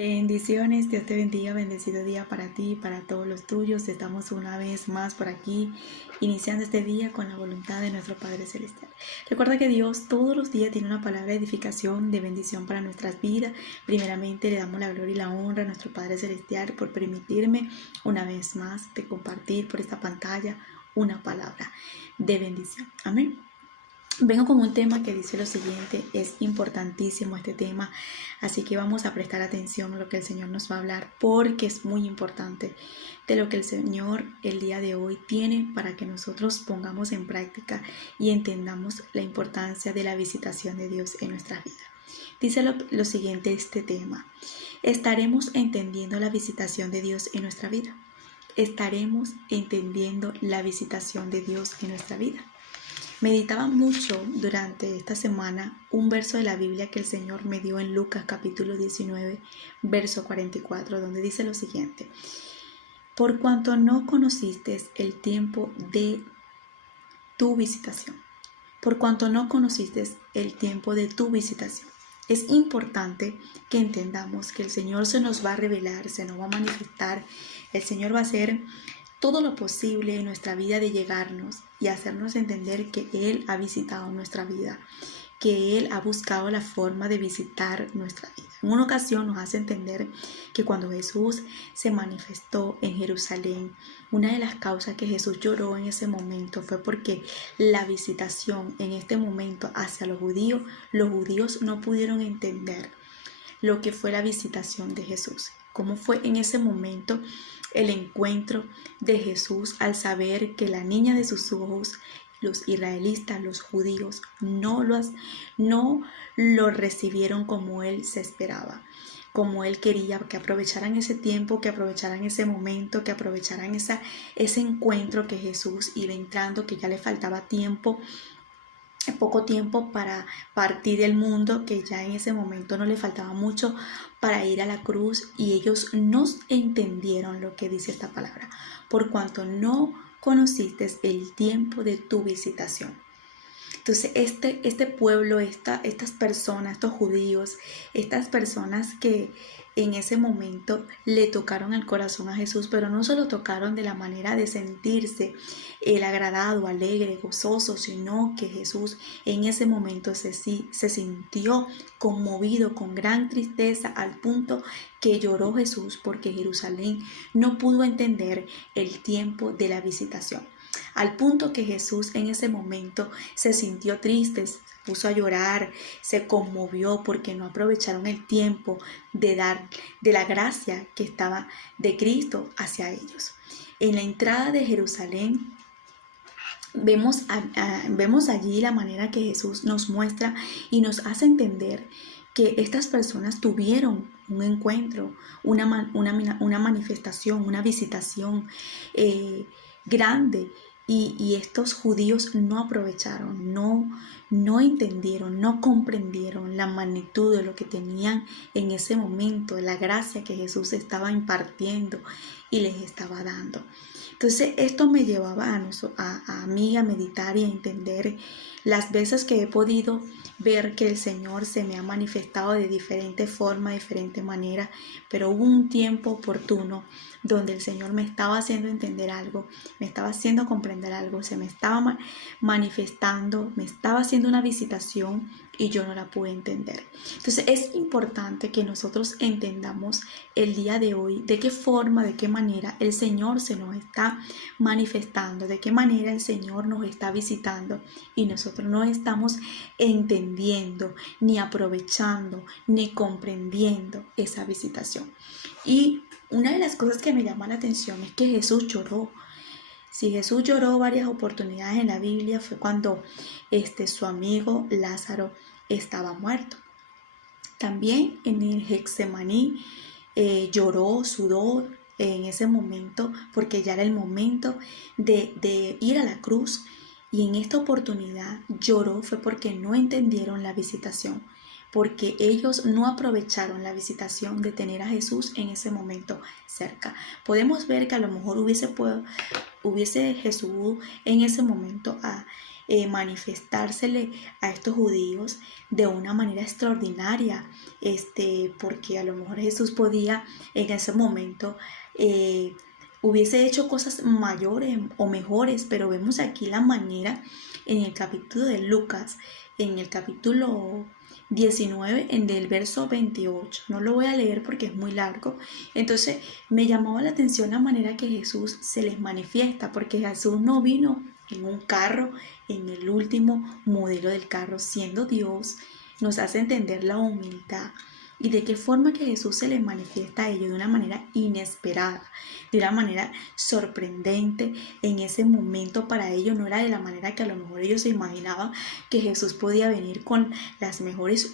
Bendiciones, Dios te bendiga, bendecido día para ti y para todos los tuyos. Estamos una vez más por aquí, iniciando este día con la voluntad de nuestro Padre Celestial. Recuerda que Dios todos los días tiene una palabra de edificación, de bendición para nuestras vidas. Primeramente le damos la gloria y la honra a nuestro Padre Celestial por permitirme una vez más de compartir por esta pantalla una palabra de bendición. Amén. Vengo con un tema que dice lo siguiente, es importantísimo este tema, así que vamos a prestar atención a lo que el Señor nos va a hablar, porque es muy importante de lo que el Señor el día de hoy tiene para que nosotros pongamos en práctica y entendamos la importancia de la visitación de Dios en nuestra vida. Dice lo siguiente este tema, estaremos entendiendo la visitación de Dios en nuestra vida. Estaremos entendiendo la visitación de Dios en nuestra vida. Meditaba mucho durante esta semana un verso de la Biblia que el Señor me dio en Lucas capítulo 19, verso 44, donde dice lo siguiente: por cuanto no conociste el tiempo de tu visitación. Por cuanto no conociste el tiempo de tu visitación. Es importante que entendamos que el Señor se nos va a revelar, se nos va a manifestar. El Señor va a hacer todo lo posible en nuestra vida de llegarnos y hacernos entender que Él ha visitado nuestra vida, que Él ha buscado la forma de visitar nuestra vida. En una ocasión nos hace entender que cuando Jesús se manifestó en Jerusalén, una de las causas que Jesús lloró en ese momento fue porque la visitación en este momento hacia los judíos no pudieron entender lo que fue la visitación de Jesús. Cómo fue en ese momento el encuentro de Jesús al saber que la niña de sus ojos, los israelitas, los judíos, no lo recibieron como él se esperaba, como él quería, que aprovecharan ese tiempo, que aprovecharan ese momento, que aprovecharan ese encuentro que Jesús iba entrando, que ya le faltaba poco tiempo para partir del mundo, que ya en ese momento no le faltaba mucho para ir a la cruz, y ellos no entendieron lo que dice esta palabra, por cuanto no conociste el tiempo de tu visitación. Entonces este pueblo, estas personas, estos judíos, estas personas que en ese momento le tocaron el corazón a Jesús, pero no solo tocaron de la manera de sentirse el agradado, alegre, gozoso, sino que Jesús en ese momento se sintió conmovido con gran tristeza, al punto que lloró Jesús porque Jerusalén no pudo entender el tiempo de la visitación. Al punto que Jesús en ese momento se sintió triste, se puso a llorar, se conmovió porque no aprovecharon el tiempo de la gracia que estaba de Cristo hacia ellos. En la entrada de Jerusalén vemos allí la manera que Jesús nos muestra y nos hace entender que estas personas tuvieron un encuentro, una manifestación, una visitación grande. Y estos judíos no aprovecharon, no entendieron, no comprendieron la magnitud de lo que tenían en ese momento, de la gracia que Jesús estaba impartiendo y les estaba dando. Entonces esto me llevaba a mí a meditar y a entender las veces que he podido ver que el Señor se me ha manifestado de diferente forma, de diferente manera, pero hubo un tiempo oportuno donde el Señor me estaba haciendo entender algo, me estaba haciendo comprender algo, se me estaba manifestando, me estaba haciendo una visitación y yo no la pude entender. Entonces es importante que nosotros entendamos el día de hoy de qué forma, de qué manera el Señor se nos está manifestando, de qué manera el Señor nos está visitando y nosotros no estamos entendiendo, ni aprovechando, ni comprendiendo esa visitación. Y una de las cosas que me llama la atención es que Jesús lloró. Si Jesús lloró varias oportunidades en la Biblia fue cuando su amigo Lázaro estaba muerto. También en el Getsemaní lloró, sudó en ese momento porque ya era el momento de ir a la cruz. Y en esta oportunidad lloró fue porque no entendieron la visitación, porque ellos no aprovecharon la visitación de tener a Jesús en ese momento cerca. Podemos ver que a lo mejor hubiese Jesús en ese momento manifestársele a estos judíos de una manera extraordinaria, porque a lo mejor Jesús podía en ese momento hubiese hecho cosas mayores o mejores, pero vemos aquí la manera en el capítulo de Lucas, en el capítulo 19, en el verso 28. No lo voy a leer porque es muy largo. Entonces me llamaba la atención la manera que Jesús se les manifiesta, porque Jesús no vino en un carro, en el último modelo del carro, siendo Dios, nos hace entender la humildad y de qué forma que Jesús se les manifiesta a ellos de una manera inesperada, de una manera sorprendente. En ese momento para ellos no era de la manera que a lo mejor ellos se imaginaban que Jesús podía venir con los mejores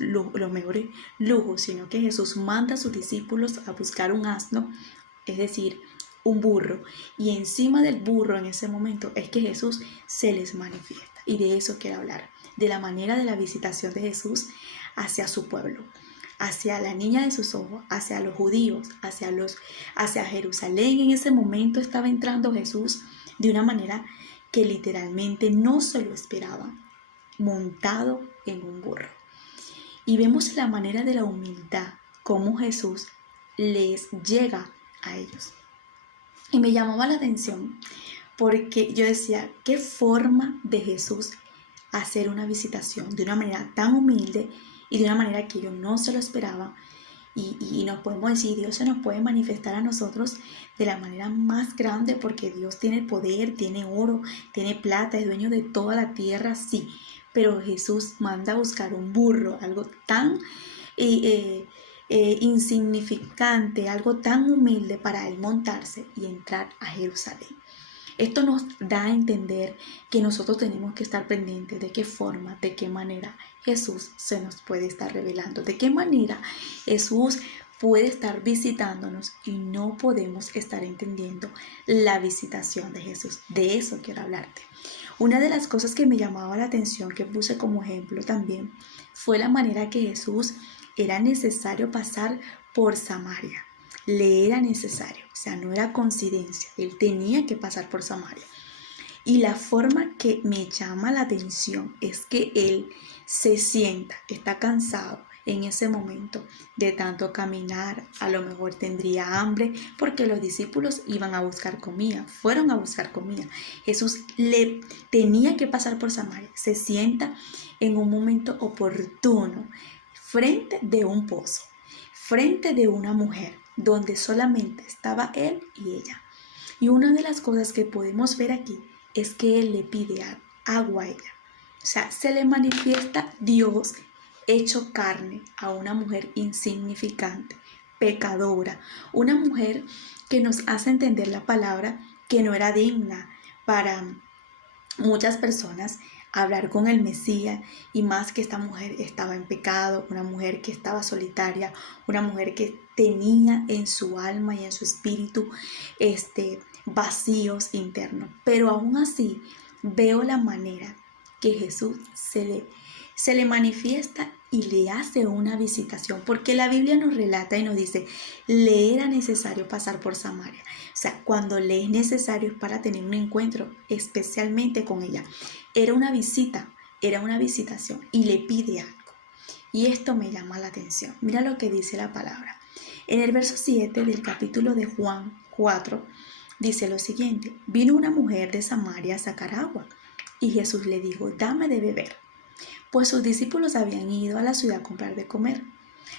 lujos, sino que Jesús manda a sus discípulos a buscar un asno, es decir, un burro, y encima del burro en ese momento es que Jesús se les manifiesta. Y de eso quiero hablar, de la manera de la visitación de Jesús hacia su pueblo, hacia la niña de sus ojos, hacia los judíos, hacia Jerusalén. En ese momento estaba entrando Jesús de una manera que literalmente no se lo esperaba, montado en un burro. Y vemos la manera de la humildad, cómo Jesús les llega a ellos. Y me llamaba la atención porque yo decía, ¿qué forma de Jesús hacer una visitación de una manera tan humilde y de una manera que ellos no se lo esperaban? Y nos podemos decir, Dios se nos puede manifestar a nosotros de la manera más grande, porque Dios tiene el poder, tiene oro, tiene plata, es dueño de toda la tierra, sí. Pero Jesús manda a buscar un burro, algo tan insignificante, algo tan humilde para él montarse y entrar a Jerusalén. Esto nos da a entender que nosotros tenemos que estar pendientes de qué forma, de qué manera Jesús se nos puede estar revelando, de qué manera Jesús puede estar visitándonos y no podemos estar entendiendo la visitación de Jesús. De eso quiero hablarte. Una de las cosas que me llamaba la atención, que puse como ejemplo también, fue la manera que Jesús era necesario pasar por Samaria. Le era necesario, o sea, no era coincidencia, él tenía que pasar por Samaria. Y la forma que me llama la atención es que él se sienta, está cansado en ese momento de tanto caminar, a lo mejor tendría hambre porque los discípulos iban a buscar comida, fueron a buscar comida. Jesús le tenía que pasar por Samaria, se sienta en un momento oportuno, frente de un pozo, frente de una mujer, donde solamente estaba él y ella. Y una de las cosas que podemos ver aquí es que él le pide agua a ella. O sea, se le manifiesta Dios hecho carne a una mujer insignificante, pecadora, una mujer que nos hace entender la palabra que no era digna para muchas personas hablar con el Mesías, y más que esta mujer estaba en pecado, una mujer que estaba solitaria, una mujer que tenía en su alma y en su espíritu vacíos internos. Pero aún así veo la manera que Jesús se le manifiesta y le hace una visitación, porque la Biblia nos relata y nos dice, le era necesario pasar por Samaria. O sea, cuando le es necesario es para tener un encuentro especialmente con ella. Era una visita, era una visitación, y le pide algo. Y esto me llama la atención. Mira lo que dice la palabra. En el verso 7 del capítulo de Juan 4 dice lo siguiente: vino una mujer de Samaria a sacar agua, y Jesús le dijo, dame de beber, pues sus discípulos habían ido a la ciudad a comprar de comer.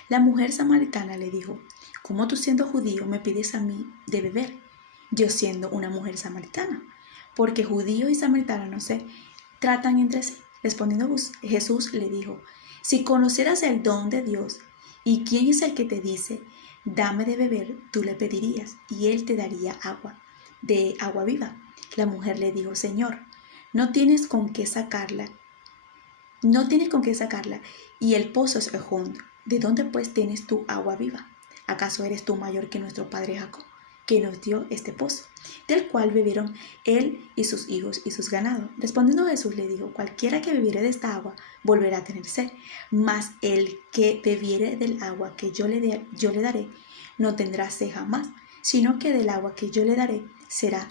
La mujer samaritana le dijo, ¿cómo tú siendo judío me pides a mí de beber, yo siendo una mujer samaritana? Porque judío y samaritano no se tratan entre sí. Respondiendo Jesús le dijo, si conocieras el don de Dios y quién es el que te dice, dame de beber, tú le pedirías y él te daría agua, de agua viva. La mujer le dijo, Señor, no tienes con qué sacarla, y el pozo es hondo. ¿De dónde pues tienes tú agua viva? ¿Acaso eres tú mayor que nuestro padre Jacob, que nos dio este pozo, del cual bebieron él y sus hijos y sus ganados? Respondiendo Jesús le dijo, cualquiera que bebiere de esta agua volverá a tener sed, mas el que bebiere del agua que yo le daré no tendrá sed jamás, sino que del agua que yo le daré será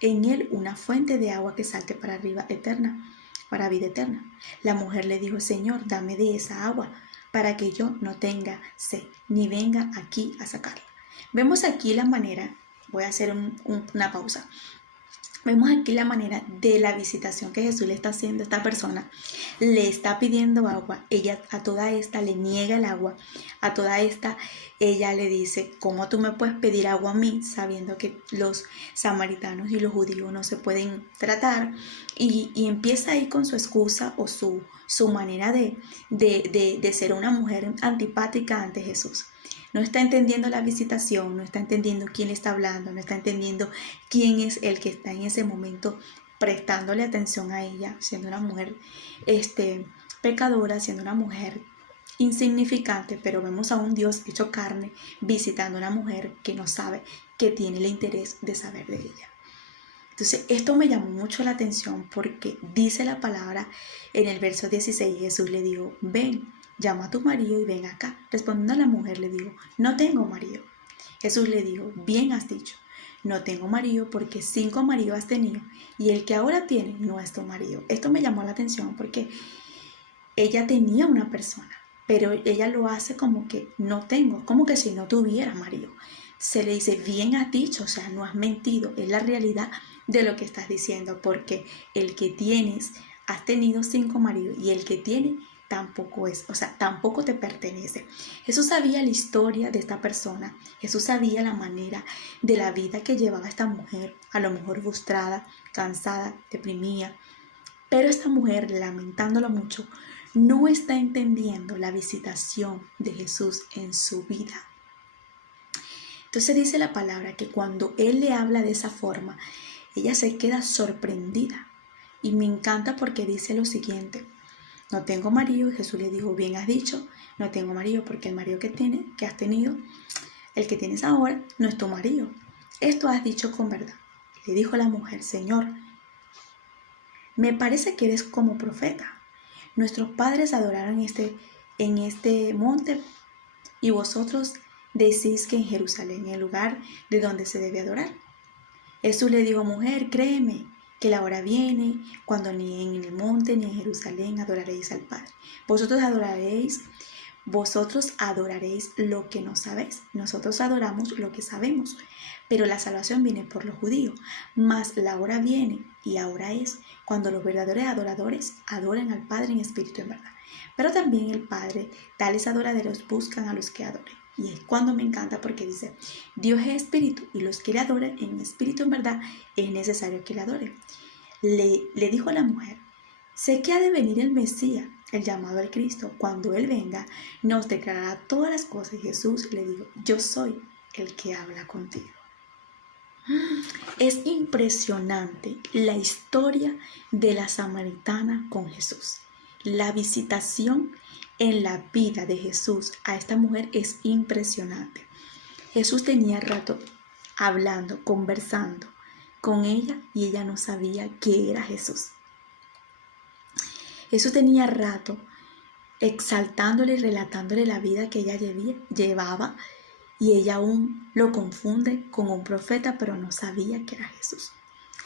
en él una fuente de agua que salte para arriba eterna, para vida eterna. La mujer le dijo, Señor, dame de esa agua, para que yo no tenga sed, ni venga aquí a sacarla. Vemos aquí la manera, voy a hacer una pausa. Vemos aquí la manera de la visitación que Jesús le está haciendo a esta persona. Le está pidiendo agua. Ella a toda esta le niega el agua. A toda esta ella le dice, ¿cómo tú me puedes pedir agua a mí? Sabiendo que los samaritanos y los judíos no se pueden tratar. Y empieza ahí con su excusa o su manera de ser una mujer antipática ante Jesús. No está entendiendo la visitación, no está entendiendo quién le está hablando, no está entendiendo quién es el que está en ese momento prestándole atención a ella, siendo una mujer pecadora, siendo una mujer insignificante, pero vemos a un Dios hecho carne visitando a una mujer que no sabe, que tiene el interés de saber de ella. Entonces, esto me llamó mucho la atención porque dice la palabra en el verso 16, Jesús le dijo, ven, llama a tu marido y ven acá. Respondiendo a la mujer le dijo, no tengo marido. Jesús le dijo, bien has dicho, no tengo marido porque 5 maridos has tenido y el que ahora tiene no es tu marido. Esto me llamó la atención porque ella tenía una persona, pero ella lo hace como que no tengo, como que si no tuviera marido. Se le dice, bien has dicho, o sea, no has mentido, es la realidad de lo que estás diciendo, porque el que tienes, has tenido 5 maridos y el que tiene tampoco es, o sea, tampoco te pertenece. Jesús sabía la historia de esta persona, Jesús sabía la manera de la vida que llevaba esta mujer, a lo mejor frustrada, cansada, deprimida, pero esta mujer, lamentándolo mucho, no está entendiendo la visitación de Jesús en su vida. Entonces dice la palabra que cuando Él le habla de esa forma, ella se queda sorprendida. Y me encanta porque dice lo siguiente, no tengo marido, y Jesús le dijo, bien has dicho, no tengo marido porque el marido que has tenido, el que tienes ahora, no es tu marido. Esto has dicho con verdad. Le dijo la mujer, Señor, me parece que eres como profeta. Nuestros padres adoraron en este monte y vosotros decís que en Jerusalén, el lugar de donde se debe adorar. Jesús le dijo, mujer, créeme, que la hora viene cuando ni en el monte ni en Jerusalén adoraréis al Padre. Vosotros adoraréis lo que no sabéis. Nosotros adoramos lo que sabemos, pero la salvación viene por los judíos. Mas la hora viene y ahora es cuando los verdaderos adoradores adoran al Padre en espíritu y en verdad. Pero también el Padre, tales adoradores buscan a los que adoren. Y es cuando me encanta porque dice, Dios es espíritu y los que le adoren en espíritu en verdad es necesario que le adoren. Le dijo a la mujer, sé que ha de venir el Mesías, el llamado al Cristo. Cuando Él venga, nos declarará todas las cosas. Y Jesús le dijo, yo soy el que habla contigo. Es impresionante la historia de la samaritana con Jesús. La visitación en la vida de Jesús a esta mujer es impresionante. Jesús tenía rato hablando, conversando con ella y ella no sabía que era Jesús. Jesús tenía rato exaltándole y relatándole la vida que ella llevaba y ella aún lo confunde con un profeta, pero no sabía que era Jesús.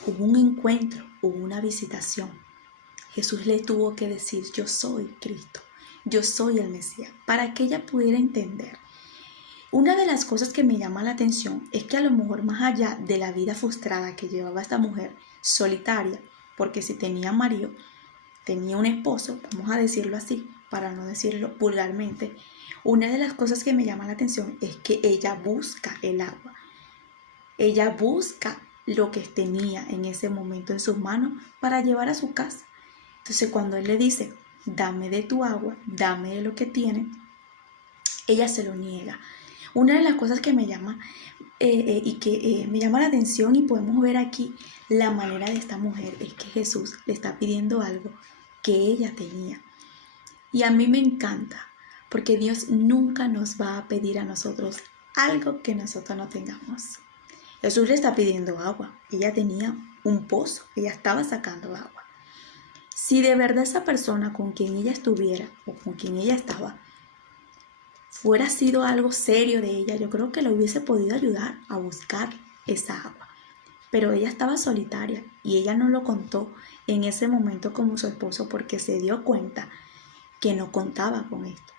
Hubo un encuentro, hubo una visitación. Jesús le tuvo que decir, yo soy Cristo. Yo soy el Mesías, para que ella pudiera entender. Una de las cosas que me llama la atención es que a lo mejor más allá de la vida frustrada que llevaba esta mujer solitaria, porque si tenía marido, tenía un esposo, vamos a decirlo así, para no decirlo vulgarmente, una de las cosas que me llama la atención es que ella busca el agua. Ella busca lo que tenía en ese momento en sus manos para llevar a su casa. Entonces cuando Él le dice, dame de tu agua, dame de lo que tiene, ella se lo niega. Una de las cosas que me llama me llama la atención y podemos ver aquí la manera de esta mujer es que Jesús le está pidiendo algo que ella tenía. Y a mí me encanta porque Dios nunca nos va a pedir a nosotros algo que nosotros no tengamos. Jesús le está pidiendo agua. Ella tenía un pozo, ella estaba sacando agua. Si de verdad esa persona con quien ella estuviera o con quien ella estaba fuera sido algo serio de ella, yo creo que le hubiese podido ayudar a buscar esa agua. pero ella estaba solitaria y ella no lo contó en ese momento como su esposo porque se dio cuenta que no contaba con esto.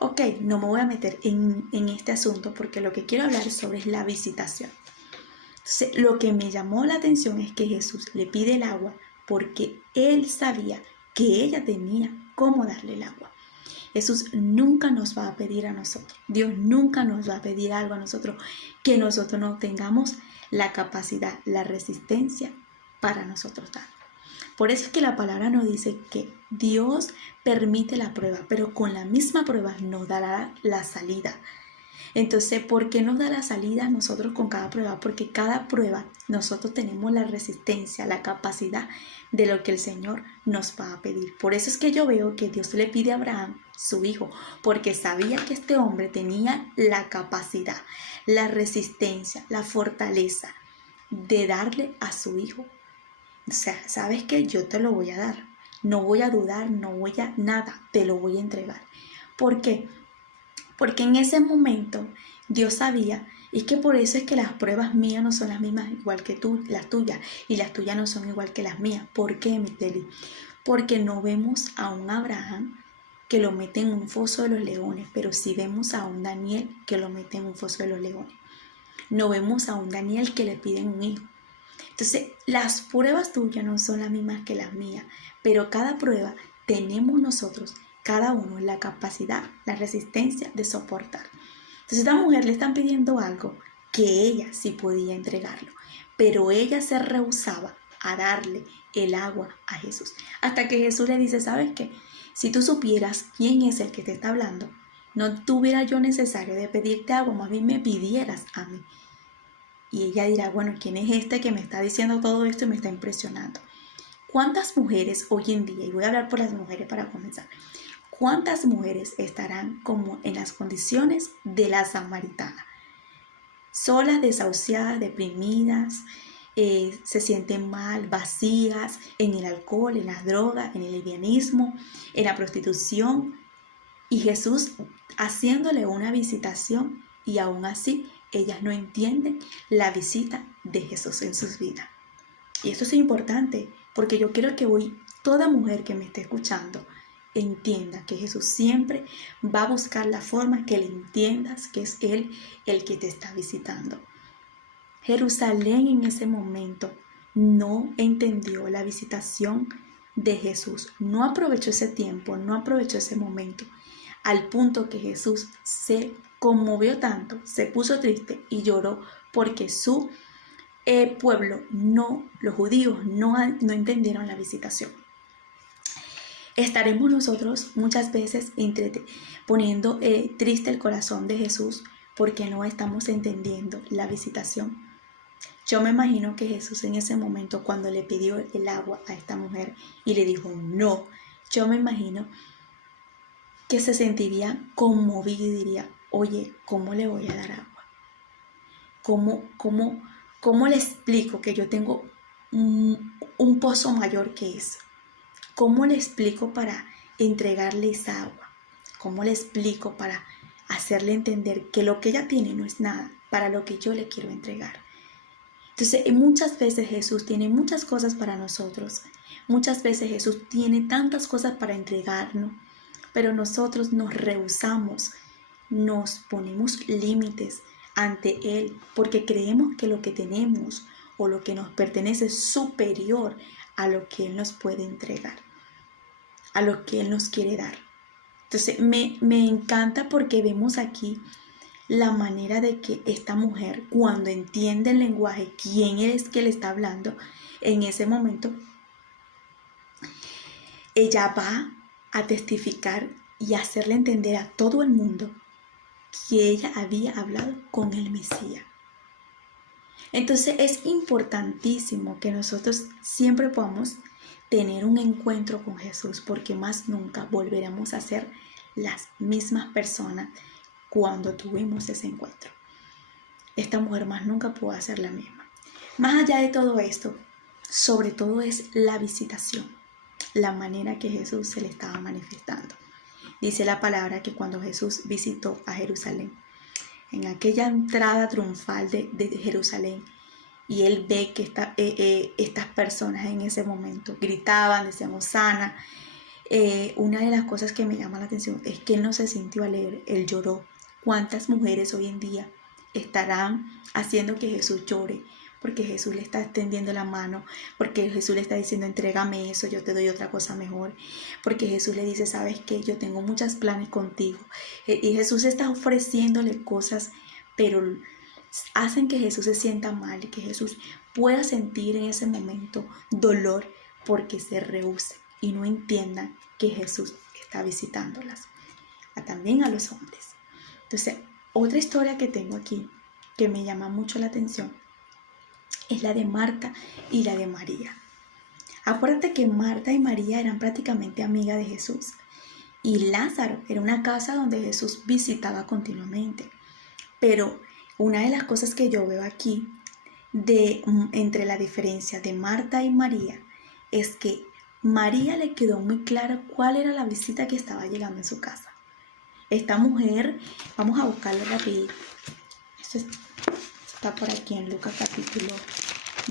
Ok, no me voy a meter en este asunto porque lo que quiero hablar sobre es la visitación. Entonces, lo que me llamó la atención es que Jesús le pide el agua porque él sabía que ella tenía cómo darle el agua. Jesús nunca nos va a pedir a nosotros, Dios nunca nos va a pedir algo a nosotros que nosotros no tengamos la capacidad, la resistencia para nosotros dar. Por eso es que la palabra nos dice que Dios permite la prueba, pero con la misma prueba nos dará la salida. Entonces, ¿por qué nos da la salida nosotros con cada prueba? Porque cada prueba nosotros tenemos la resistencia, la capacidad de lo que el Señor nos va a pedir. Por eso es que yo veo que Dios le pide a Abraham, su hijo, porque sabía que este hombre tenía la capacidad, la resistencia, la fortaleza de darle a su hijo. O sea, ¿sabes qué? Yo te lo voy a dar. No voy a dudar, no voy a nada, te lo voy a entregar. ¿Por qué? Porque en ese momento Dios sabía, y es que por eso es que las pruebas mías no son las mismas igual que las tuyas, y las tuyas no son igual que las mías. ¿Por qué, Miteli? Porque no vemos a un Abraham que lo mete en un foso de los leones, pero sí vemos a un Daniel que lo mete en un foso de los leones. No vemos a un Daniel que le piden un hijo. Entonces, las pruebas tuyas no son las mismas que las mías, pero cada prueba tenemos nosotros, cada uno, la capacidad, la resistencia de soportar. Entonces, a esta mujer le están pidiendo algo que ella sí podía entregarlo, pero ella se rehusaba a darle el agua a Jesús. Hasta que Jesús le dice, ¿sabes qué? Si tú supieras quién es el que te está hablando, no tuviera yo necesario de pedirte agua, más bien me pidieras a mí. Y ella dirá, bueno, ¿quién es este que me está diciendo todo esto y me está impresionando? ¿Cuántas mujeres hoy en día, y voy a hablar por las mujeres para comenzar, cuántas mujeres estarán como en las condiciones de la samaritana? Solas, desahuciadas, deprimidas, se sienten mal, vacías en el alcohol, en las drogas, en el lesbianismo, en la prostitución. Y Jesús haciéndole una visitación y aún así ellas no entienden la visita de Jesús en sus vidas. Y esto es importante porque yo quiero que hoy toda mujer que me esté escuchando entienda que Jesús siempre va a buscar la forma que le entiendas que es Él el que te está visitando. Jerusalén en ese momento no entendió la visitación de Jesús, no aprovechó ese tiempo, no aprovechó ese momento, al punto que Jesús se conmovió tanto, se puso triste y lloró porque su pueblo, los judíos, no entendieron la visitación. Estaremos nosotros muchas veces poniendo triste el corazón de Jesús porque no estamos entendiendo la visitación. Yo me imagino que Jesús en ese momento, cuando le pidió el agua a esta mujer y le dijo no, yo me imagino que se sentiría conmovido y diría, oye, ¿cómo le voy a dar agua? ¿Cómo le explico que yo tengo un pozo mayor que eso? ¿Cómo le explico para entregarle esa agua? ¿Cómo le explico para hacerle entender que lo que ella tiene no es nada para lo que yo le quiero entregar? Entonces, muchas veces Jesús tiene muchas cosas para nosotros. Muchas veces Jesús tiene tantas cosas para entregarnos, pero nosotros nos rehusamos, nos ponemos límites ante Él porque creemos que lo que tenemos o lo que nos pertenece es superior a lo que Él nos puede entregar, a lo que Él nos quiere dar. Entonces, me encanta porque vemos aquí la manera de que esta mujer, cuando entiende el lenguaje, quién es que le está hablando, en ese momento, ella va a testificar y hacerle entender a todo el mundo que ella había hablado con el Mesías. Entonces es importantísimo que nosotros siempre podamos tener un encuentro con Jesús, porque más nunca volveremos a ser las mismas personas cuando tuvimos ese encuentro. Esta mujer más nunca pudo hacer la misma. Más allá de todo esto, sobre todo es la visitación, la manera que Jesús se le estaba manifestando. Dice la palabra que cuando Jesús visitó a Jerusalén, en aquella entrada triunfal de Jerusalén, y él ve que estas personas en ese momento gritaban, decían Hosana. Una de las cosas que me llama la atención es que él no se sintió alegre, él lloró. ¿Cuántas mujeres hoy en día estarán haciendo que Jesús llore? Porque Jesús le está extendiendo la mano, porque Jesús le está diciendo, entrégame eso, yo te doy otra cosa mejor. Porque Jesús le dice, ¿sabes qué? Yo tengo muchos planes contigo. Y Jesús está ofreciéndole cosas, pero hacen que Jesús se sienta mal y que Jesús pueda sentir en ese momento dolor porque se rehúse y no entiendan que Jesús está visitándolas. También a los hombres. Entonces, otra historia que tengo aquí que me llama mucho la atención es la de Marta y la de María. Acuérdate que Marta y María eran prácticamente amigas de Jesús y Lázaro era una casa donde Jesús visitaba continuamente. Pero una de las cosas que yo veo aquí entre la diferencia de Marta y María es que María le quedó muy claro cuál era la visita que estaba llegando en su casa. Esta mujer, vamos a buscarlo rápido. Esto está por aquí en Lucas capítulo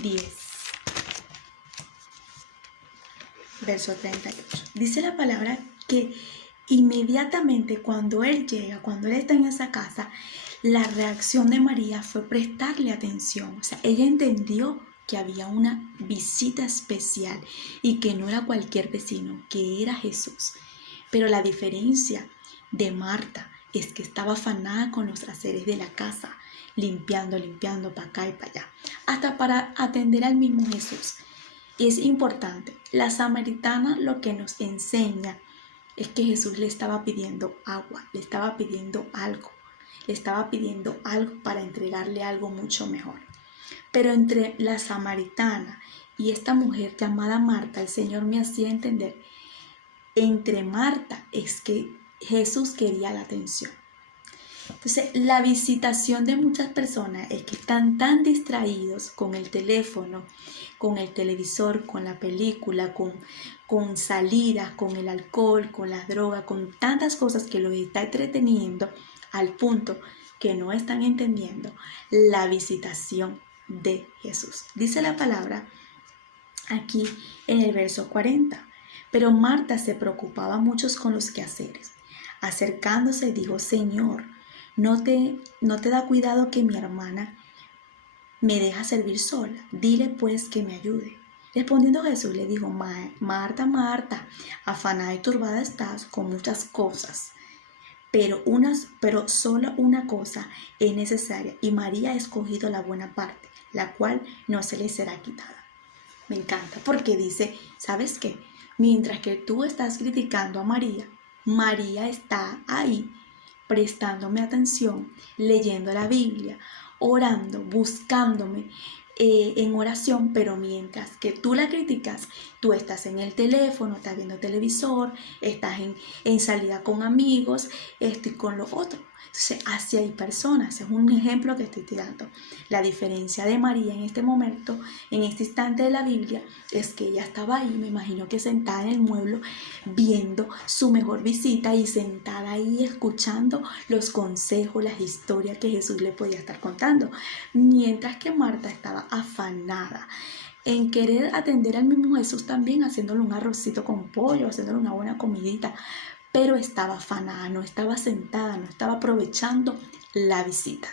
10, verso 38. Dice la palabra que inmediatamente cuando él llega, cuando él está en esa casa, la reacción de María fue prestarle atención. O sea, ella entendió que había una visita especial y que no era cualquier vecino, que era Jesús. Pero la diferencia de Marta es que estaba afanada con los haceres de la casa, limpiando para acá y para allá, hasta para atender al mismo Jesús. Y es importante, la samaritana lo que nos enseña es que Jesús le estaba pidiendo agua, le estaba pidiendo algo para entregarle algo mucho mejor. Pero entre la samaritana y esta mujer llamada Marta, el Señor me hacía entender, entre Marta es que Jesús quería la atención. Entonces, la visitación de muchas personas es que están tan distraídos con el teléfono, con el televisor, con la película, con salidas, con el alcohol, con las drogas, con tantas cosas que los está entreteniendo al punto que no están entendiendo la visitación de Jesús. Dice la palabra aquí en el verso 40. Pero Marta se preocupaba mucho con los quehaceres. Acercándose dijo, Señor, ¿no te da cuidado que mi hermana me deja servir sola? Dile pues que me ayude. Respondiendo Jesús le dijo, Marta, Marta, afanada y turbada estás con muchas cosas, pero solo una cosa es necesaria, y María ha escogido la buena parte, la cual no se le será quitada. Me encanta porque dice, ¿sabes qué? Mientras que tú estás criticando a María, María está ahí prestándome atención, leyendo la Biblia, orando, buscándome en oración, pero mientras que tú la criticas, tú estás en el teléfono, estás viendo televisor, estás en salida con amigos, y con lo otro. Entonces, así hay personas, es un ejemplo que estoy tirando. La diferencia de María en este momento, en este instante de la Biblia, es que ella estaba ahí, me imagino que sentada en el mueble, viendo su mejor visita y sentada ahí escuchando los consejos, las historias que Jesús le podía estar contando. Mientras que Marta estaba afanada en querer atender al mismo Jesús también, haciéndole un arrocito con pollo, haciéndole una buena comidita, pero estaba afanada, no estaba sentada, no estaba aprovechando la visita.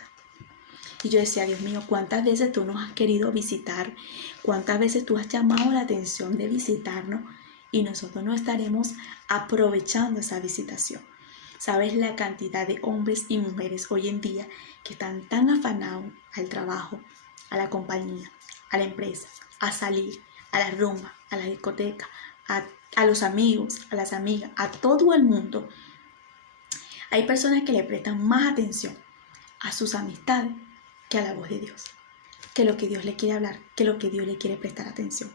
Y yo decía, Dios mío, ¿cuántas veces tú nos has querido visitar? ¿Cuántas veces tú has llamado la atención de visitarnos? Y nosotros no estaremos aprovechando esa visitación. ¿Sabes la cantidad de hombres y mujeres hoy en día que están tan afanados al trabajo, a la compañía, a la empresa, a salir, a la rumba, a la discoteca, a los amigos, a las amigas, a todo el mundo? Hay personas que le prestan más atención a sus amistades que a la voz de Dios, que lo que Dios le quiere hablar, que lo que Dios le quiere prestar atención,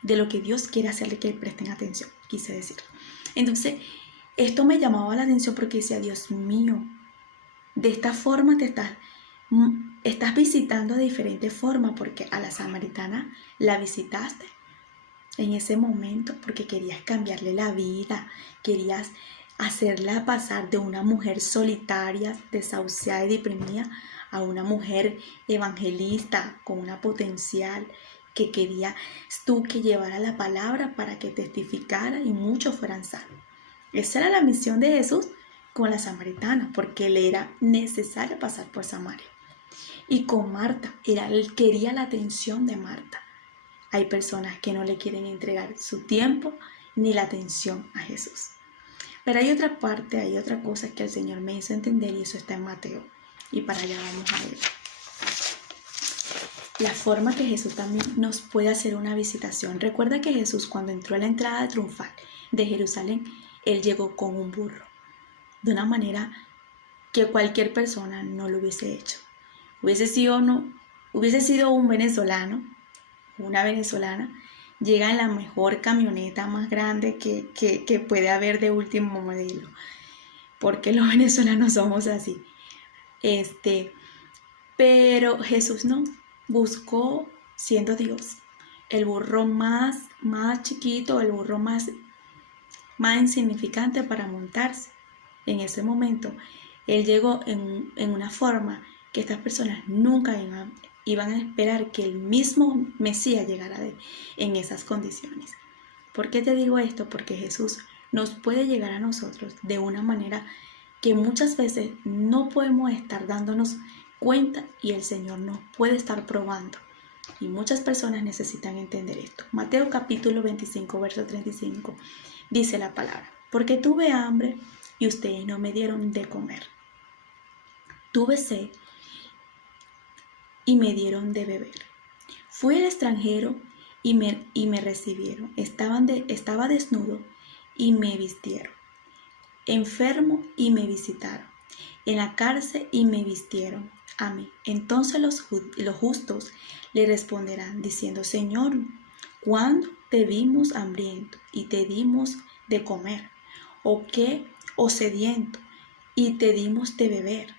de lo que Dios quiere hacerle que le presten atención, quise decir. Entonces, esto me llamaba la atención porque decía, Dios mío, de esta forma te estás visitando de diferente forma, porque a la samaritana la visitaste en ese momento porque querías cambiarle la vida, querías hacerla pasar de una mujer solitaria, desahuciada y deprimida, a una mujer evangelista con una potencial que quería tú que llevara la palabra para que testificara y muchos fueran salvos. Esa era la misión de Jesús con la samaritana, porque le era necesario pasar por Samaria. Y con Marta, él quería la atención de Marta. Hay personas que no le quieren entregar su tiempo ni la atención a Jesús. Pero hay otra parte, hay otra cosa que el Señor me hizo entender y eso está en Mateo. Y para allá vamos a ver. La forma que Jesús también nos puede hacer una visitación. Recuerda que Jesús, cuando entró a la entrada triunfal de Jerusalén, él llegó con un burro. De una manera que cualquier persona no lo hubiese hecho. Hubiese sido un venezolano, una venezolana, llega en la mejor camioneta más grande que puede haber de último modelo. Porque los venezolanos somos así. Pero Jesús no. Buscó, siendo Dios, el burro más chiquito, el burro más insignificante para montarse. En ese momento, él llegó en una forma que estas personas nunca iban a esperar que el mismo Mesías llegara en esas condiciones. ¿Por qué te digo esto? Porque Jesús nos puede llegar a nosotros de una manera que muchas veces no podemos estar dándonos cuenta y el Señor nos puede estar probando. Y muchas personas necesitan entender esto. Mateo capítulo 25, verso 35, dice la palabra: porque tuve hambre y ustedes no me dieron de comer. Tuve sed y me dieron de beber. Fui al extranjero y me recibieron. Estaba desnudo y me vistieron. Enfermo y me visitaron. En la cárcel y me vistieron a mí. Entonces los justos le responderán diciendo: Señor, ¿cuándo te vimos hambriento y te dimos de comer? ¿O sediento y te dimos de beber?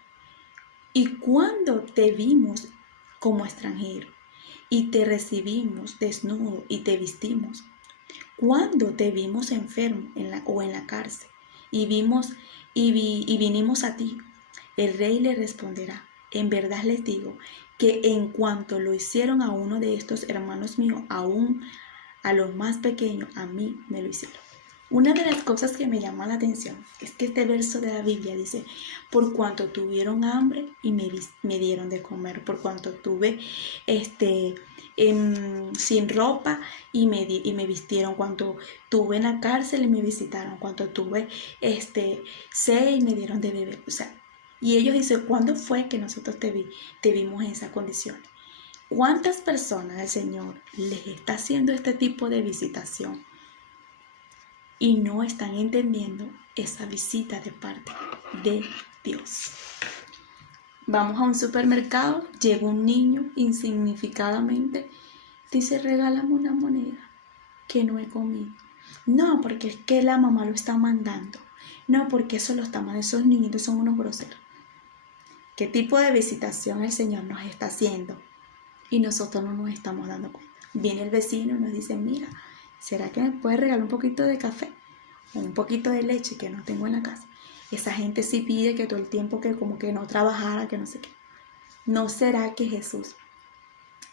¿Y cuándo te vimos como extranjero y te recibimos desnudo y te vistimos? ¿Cuándo te vimos enfermo en la cárcel y vinimos a ti? El rey le responderá: en verdad les digo que en cuanto lo hicieron a uno de estos hermanos míos, aún a los más pequeños, a mí me lo hicieron. Una de las cosas que me llama la atención es que este verso de la Biblia dice: por cuanto tuvieron hambre y me dieron de comer, por cuanto tuve sin ropa y me vistieron, cuando tuve en la cárcel y me visitaron, cuando tuve sed y me dieron de beber. O sea, y ellos dicen: ¿cuándo fue que nosotros te vimos en esa condición? ¿Cuántas personas el Señor les está haciendo este tipo de visitación y no están entendiendo esa visita de parte de Dios? Vamos a un supermercado, llega un niño insignificadamente, dice: regálame una moneda que no he comido. No, porque es que la mamá lo está mandando. No, porque eso lo está mandando. Esos niñitos son unos groseros. ¿Qué tipo de visitación el Señor nos está haciendo? Y nosotros no nos estamos dando cuenta. Viene el vecino y nos dice: mira, ¿será que me puedes regalar un poquito de café? O un poquito de leche que no tengo en la casa. Esa gente sí pide que todo el tiempo que como que no trabajara, que no sé qué. ¿No será que Jesús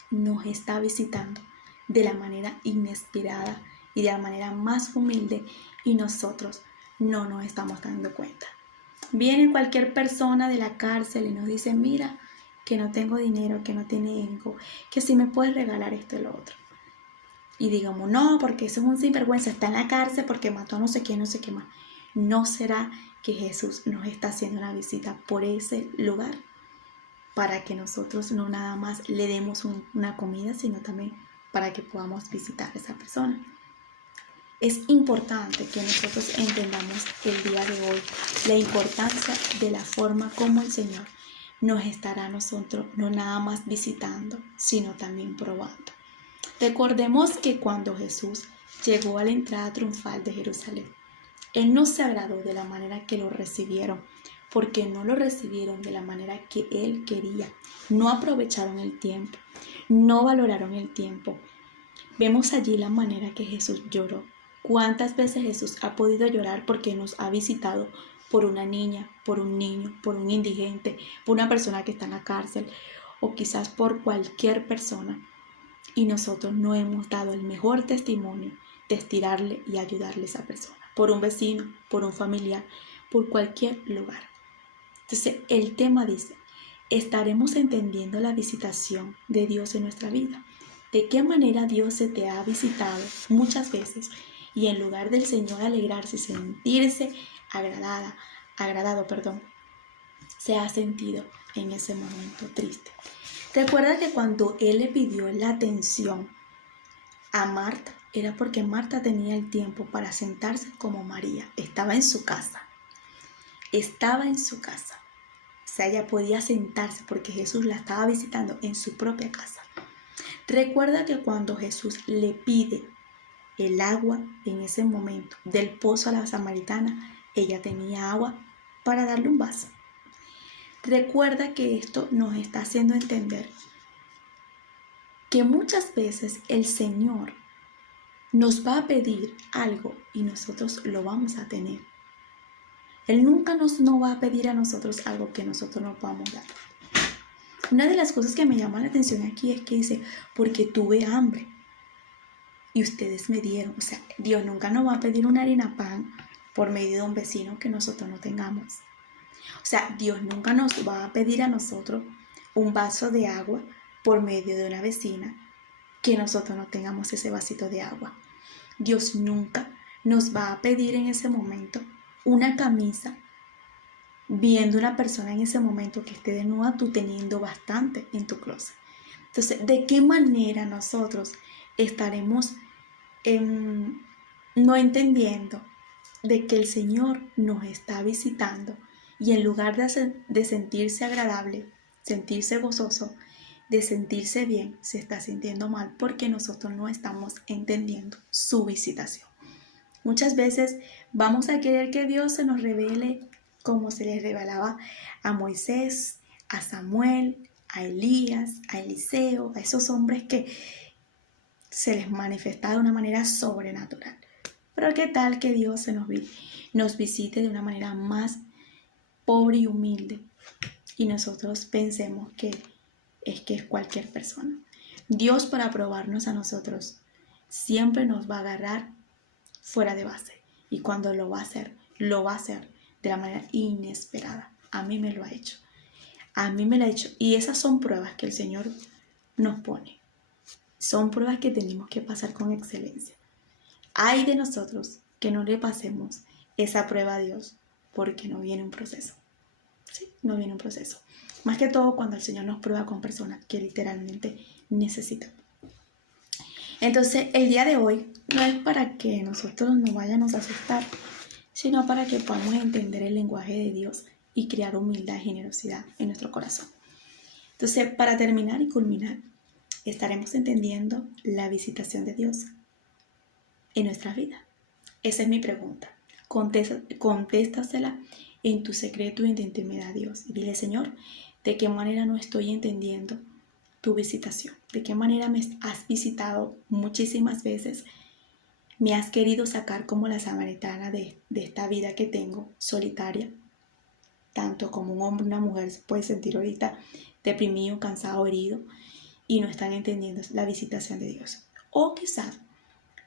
nos está visitando de la manera inesperada y de la manera más humilde y nosotros no nos estamos dando cuenta? Viene cualquier persona de la cárcel y nos dice: mira, que no tengo dinero, que no tengo, que si me puedes regalar esto y lo otro. Y digamos: no, porque eso es un sinvergüenza, está en la cárcel porque mató a no sé quién, no sé qué más. ¿No será que Jesús nos está haciendo una visita por ese lugar? Para que nosotros no nada más le demos una comida, sino también para que podamos visitar a esa persona. Es importante que nosotros entendamos el día de hoy la importancia de la forma como el Señor nos estará a nosotros no nada más visitando, sino también probando. Recordemos que cuando Jesús llegó a la entrada triunfal de Jerusalén, Él no se agradó de la manera que lo recibieron, porque no lo recibieron de la manera que Él quería. No aprovecharon el tiempo, no valoraron el tiempo. Vemos allí la manera que Jesús lloró. ¿Cuántas veces Jesús ha podido llorar porque nos ha visitado por una niña, por un niño, por un indigente, por una persona que está en la cárcel o quizás por cualquier persona? Y nosotros no hemos dado el mejor testimonio de estirarle y ayudarle a esa persona, por un vecino, por un familiar, por cualquier lugar. Entonces el tema dice, ¿estaremos entendiendo la visitación de Dios en nuestra vida? ¿De qué manera Dios se te ha visitado muchas veces y en lugar del Señor alegrarse y sentirse agradado, se ha sentido en ese momento triste? Recuerda que cuando Él le pidió la atención a Marta, era porque Marta tenía el tiempo para sentarse como María. Estaba en su casa. O sea, ella podía sentarse porque Jesús la estaba visitando en su propia casa. Recuerda que cuando Jesús le pide el agua en ese momento del pozo a la samaritana, ella tenía agua para darle un vaso. Recuerda que esto nos está haciendo entender que muchas veces el Señor nos va a pedir algo y nosotros lo vamos a tener. Él nunca no va a pedir a nosotros algo que nosotros no podamos dar. Una de las cosas que me llama la atención aquí es que dice, porque tuve hambre y ustedes me dieron. O sea, Dios nunca nos va a pedir una harina pan por medio de un vecino que nosotros no tengamos. O sea, Dios nunca nos va a pedir a nosotros un vaso de agua por medio de una vecina que nosotros no tengamos ese vasito de agua. Dios nunca nos va a pedir en ese momento una camisa viendo una persona en ese momento que esté desnuda, tú teniendo bastante en tu closet. Entonces, ¿de qué manera nosotros estaremos no entendiendo de que el Señor nos está visitando y en lugar de sentirse agradable, sentirse gozoso, de sentirse bien, se está sintiendo mal porque nosotros no estamos entendiendo su visitación? Muchas veces vamos a querer que Dios se nos revele como se les revelaba a Moisés, a Samuel, a Elías, a Eliseo, a esos hombres que se les manifestaba de una manera sobrenatural. Pero ¿qué tal que Dios nos visite de una manera más pobre y humilde y nosotros pensemos que es cualquier persona? Dios, para probarnos a nosotros, siempre nos va a agarrar fuera de base, y cuando lo va a hacer de la manera inesperada. A mí me lo ha hecho, y esas son pruebas que el Señor nos pone, son pruebas que tenemos que pasar con excelencia. Ay de nosotros que no le pasemos esa prueba a Dios, porque no viene un proceso. ¿Sí? No viene un proceso, más que todo cuando el Señor nos prueba con personas que literalmente necesitan. Entonces, el día de hoy no es para que nosotros nos vayamos a asustar, sino para que podamos entender el lenguaje de Dios y crear humildad y generosidad en nuestro corazón. Entonces, para terminar y culminar, estaremos entendiendo la visitación de Dios en nuestra vida. Esa es mi pregunta. Contéstasela en tu secreto y en tu intimidad a Dios. Y dile, Señor, ¿de qué manera no estoy entendiendo tu visitación? ¿De qué manera me has visitado muchísimas veces? Me has querido sacar como la samaritana de esta vida que tengo solitaria. Tanto como un hombre o una mujer se puede sentir ahorita deprimido, cansado, herido y no están entendiendo la visitación de Dios. O quizás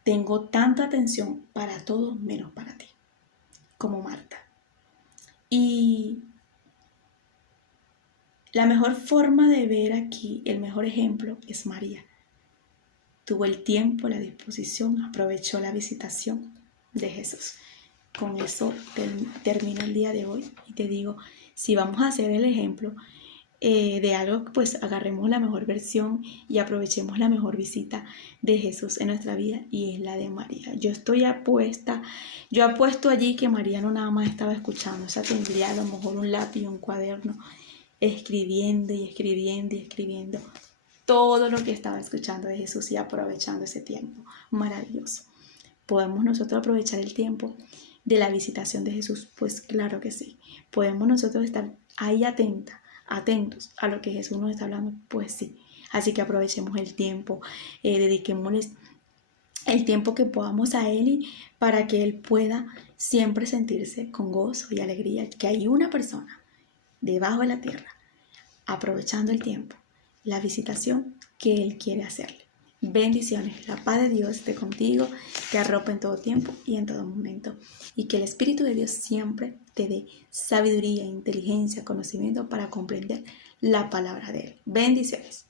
tengo tanta atención para todos menos para ti, como Marta. Y la mejor forma de ver aquí, el mejor ejemplo es María. Tuvo el tiempo, la disposición, aprovechó la visitación de Jesús. Con eso termino el día de hoy y te digo, si vamos a hacer el ejemplo de algo, pues agarremos la mejor versión y aprovechemos la mejor visita de Jesús en nuestra vida, y es la de María. Yo apuesto allí que María no nada más estaba escuchando, o sea, tendría a lo mejor un lápiz y un cuaderno, escribiendo todo lo que estaba escuchando de Jesús y aprovechando ese tiempo maravilloso. ¿Podemos nosotros aprovechar el tiempo de la visitación de Jesús? Pues claro que sí. ¿Podemos nosotros estar ahí atentos a lo que Jesús nos está hablando? Pues sí. Así que aprovechemos el tiempo, dediquémosles el tiempo que podamos a Él para que Él pueda siempre sentirse con gozo y alegría, que hay una persona debajo de la tierra aprovechando el tiempo, la visitación que Él quiere hacerle. Bendiciones, la paz de Dios esté contigo, te arrope en todo tiempo y en todo momento, y que el Espíritu de Dios siempre te dé sabiduría, inteligencia, conocimiento para comprender la palabra de Él. Bendiciones.